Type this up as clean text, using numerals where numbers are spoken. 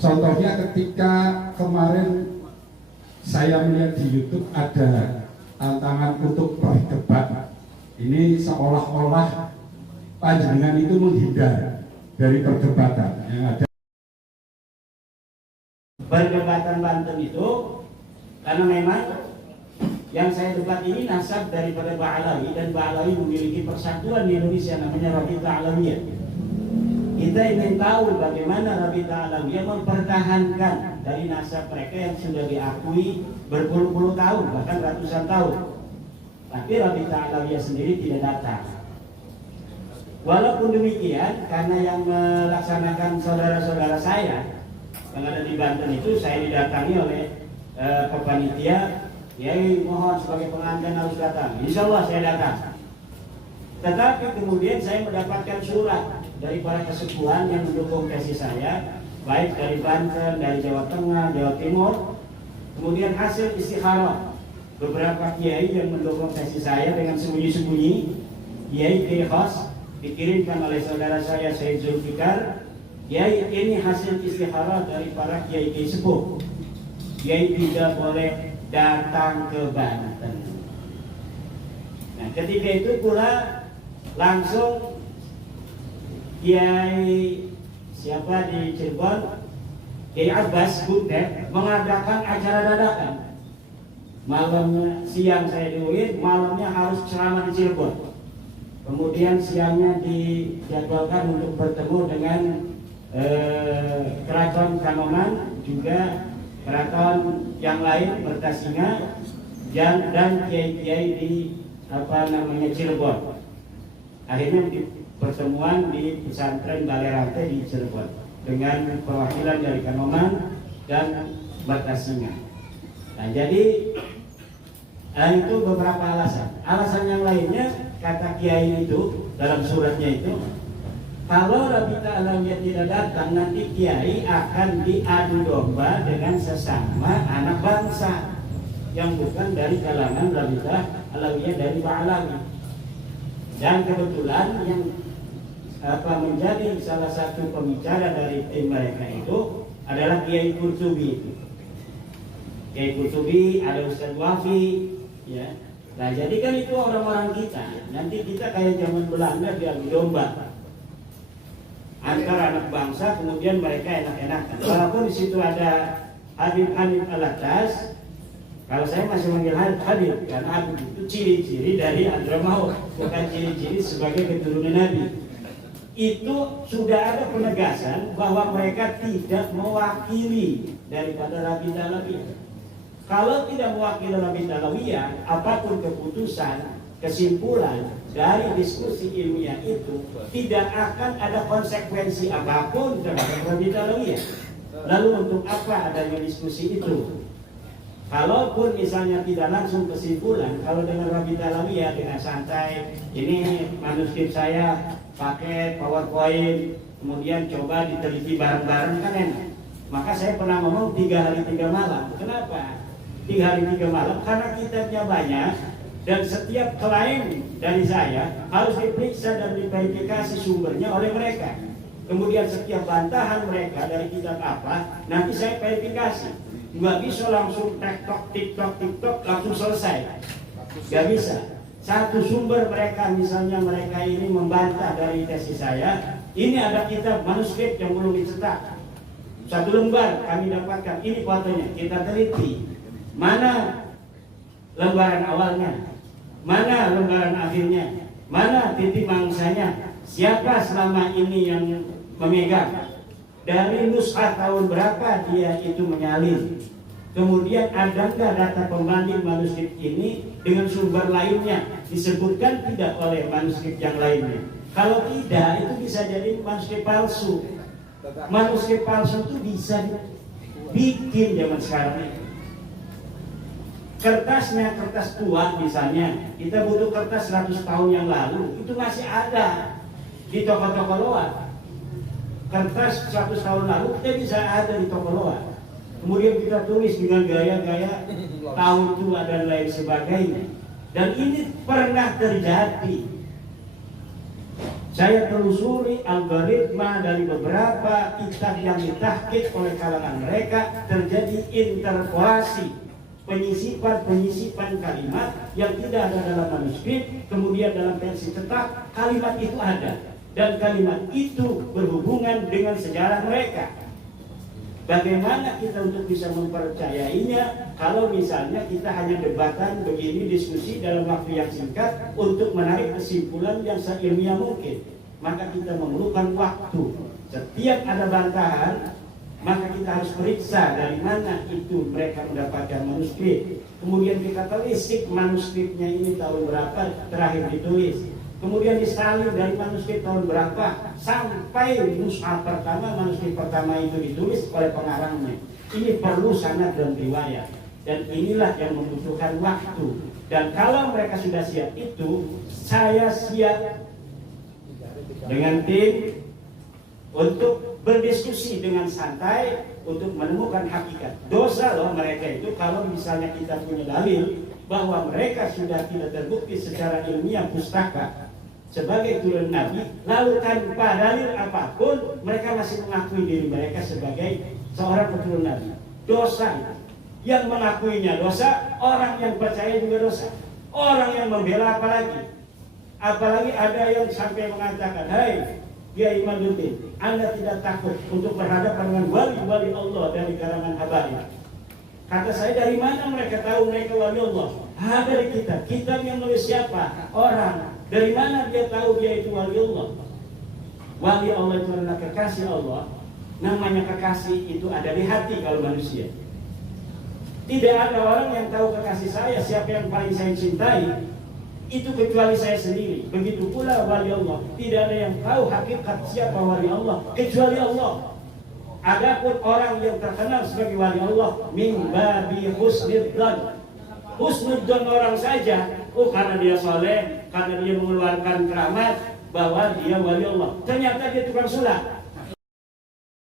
Contohnya ketika kemarin saya melihat di YouTube ada tantangan untuk berdebat. Ini seolah-olah panjenengan itu menghindar dari perdebatan yang ada. Perdebatan Banten itu karena memang yang saya debat ini nasab daripada Ba'alawi, dan Ba'alawi memiliki persatuan di Indonesia namanya Rabita Alawiyah. Kita ingin tahu bagaimana Rabita Alawiyah mempertahankan dari nasab mereka yang sudah diakui berpuluh-puluh tahun, bahkan ratusan tahun. Tapi Rabita Alawiyah sendiri tidak datang. Walaupun demikian, karena yang melaksanakan saudara-saudara saya yang ada di Banten itu, saya didatangi oleh panitia. Yai mohon sebagai pengantin harus datang. Insya Allah saya datang. Tetapi kemudian saya mendapatkan surat dari para kesepuhan yang mendukung tesis saya, baik dari Banten, dari Jawa Tengah, Jawa Timur. Kemudian hasil istikharah beberapa kiai yang mendukung tesis saya dengan sembunyi-sembunyi. Kiai khas dikirimkan oleh saudara saya Syed Zulfikar. Kiai ini hasil istikharah dari para kiai sepuh. Kiai tidak boleh datang ke Banten. Nah, ketika itu pula langsung Kiai siapa di Cirebon, Kiai Abbas Butet mengadakan acara dadakan. Malamnya, siang saya di UIN, malamnya harus ceramah di Cirebon. Kemudian siangnya dijadwalkan untuk bertemu dengan Keraton Kanoman, juga keraton yang lain Bertasinga, dan kiai-kiai di Cirebon. Akhirnya pertemuan di pesantren Balai Rantai di Cirebon dengan perwakilan dari Kanoman dan Bertasinga. Nah, jadi itu beberapa alasan. Alasan yang lainnya, kata kiai itu dalam suratnya itu, kalau Rabita Alawiyah tidak datang, nanti kiai akan diadu domba dengan sesama anak bangsa yang bukan dari kalangan Rabita Alawiyah dari Ba'alawi. Dan kebetulan yang menjadi salah satu pembicara dari tim mereka itu adalah Kiai Qurtubi. Kiai Qurtubi, ada Ustaz Wafi, ya. Nah, jadi kan itu orang-orang kita. Nanti kita kayak zaman Belanda diadu domba antara anak bangsa, kemudian mereka enak-enakan. Walaupun di situ ada Habib Alatas, kalau saya masih manggil Habib, karena Habib itu ciri-ciri dari Hadramaut, bukan ciri-ciri sebagai keturunan Nabi. Itu sudah ada penegasan bahwa mereka tidak mewakili daripada Rabita Alawiyah. Kalau tidak mewakili Rabita Alawiyah, apapun keputusan, kesimpulan dari diskusi ilmiah itu tidak akan ada konsekuensi apapun terhadap Rabita Alawiyah. Lalu untuk apa adanya diskusi itu? Kalaupun misalnya tidak langsung kesimpulan, kalau dengan Rabita Alawiyah dengan santai, ini manuskrip saya pakai PowerPoint, kemudian coba diteliti bareng-bareng, kan enak. Maka saya pernah ngomong 3 hari 3 malam. Kenapa 3 hari 3 malam? Karena kitabnya banyak. Dan setiap klaim dari saya harus diperiksa dan diverifikasi sumbernya oleh mereka. Kemudian setiap bantahan mereka dari kitab apa, nanti saya verifikasi. Nggak bisa langsung tiktok langsung selesai. Nggak bisa. Satu sumber mereka, misalnya mereka ini membantah dari tesis saya, ini ada kitab manuskrip yang belum dicetak. 1 lembar kami dapatkan, ini fotonya, kita teliti. Mana lembaran awalnya, mana lembaran akhirnya, mana titik mangsanya, siapa selama ini yang memegang, dari nuskah tahun berapa dia itu menyalin, kemudian ada nggak data pembanding manuskrip ini dengan sumber lainnya, disebutkan tidak oleh manuskrip yang lainnya. Kalau tidak, itu bisa jadi manuskrip palsu. Manuskrip palsu itu bisa dibikin zaman sekarang ini. Kertasnya kertas tua misalnya, kita butuh kertas 100 tahun yang lalu, itu masih ada di toko-toko luar. Kertas 100 tahun lalu kita bisa ada di toko luar. Kemudian kita tulis dengan gaya-gaya tahun tua dan lain sebagainya. Dan ini pernah terjadi. Saya telusuri algoritma dari beberapa kitab yang ditahqiq oleh kalangan mereka, terjadi interpolasi, penyisipan kalimat yang tidak ada dalam manuskrip, kemudian dalam versi cetak kalimat itu ada, dan kalimat itu berhubungan dengan sejarah mereka. Bagaimana kita untuk bisa mempercayainya kalau misalnya kita hanya debatan begini, diskusi dalam waktu yang singkat untuk menarik kesimpulan yang seilmiah mungkin? Maka kita memerlukan waktu. Setiap ada bantahan, maka kita harus periksa dari mana itu mereka mendapatkan manuskrip. Kemudian kita telisik manuskripnya ini tahun berapa terakhir ditulis. Kemudian disalin dari manuskrip tahun berapa sampai mushaf pertama, manuskrip pertama itu ditulis oleh pengarangnya. Ini perlu sanad dan riwayat, dan inilah yang membutuhkan waktu. Dan kalau mereka sudah siap itu, saya siap dengan tim untuk berdiskusi dengan santai untuk menemukan hakikat. Dosa loh mereka itu kalau misalnya kita punya dalil bahwa mereka sudah tidak terbukti secara ilmiah pustaka sebagai turun Nabi, lalu tanpa dalil apapun mereka masih mengakui diri mereka sebagai seorang keturunan Nabi. Dosa itu. Yang mengakuinya dosa, orang yang percaya juga dosa. Orang yang membela apalagi. Apalagi ada yang sampai mengatakan, "Hai Kiai Imaduddin, Anda tidak takut untuk berhadapan dengan wali-wali Allah dari kalangan Habaib?" Kata saya, dari mana mereka tahu mereka wali Allah? Dari kitab. Kitab yang nulis siapa? Orang. Dari mana dia tahu dia itu wali Allah? Wali Allah itu adalah kekasih Allah. Namanya kekasih itu ada di hati kalau manusia. Tidak ada orang yang tahu kekasih saya, siapa yang paling saya cintai, itu kecuali saya sendiri. Begitu pula wali Allah. Tidak ada yang tahu hakikat siapa wali Allah kecuali Allah. Adapun orang yang terkenal sebagai wali Allah, min babi husnidzan. Husnudzan orang saja, karena dia soleh, karena dia mengeluarkan keramat, bahwa dia wali Allah. Ternyata dia tukang sulap.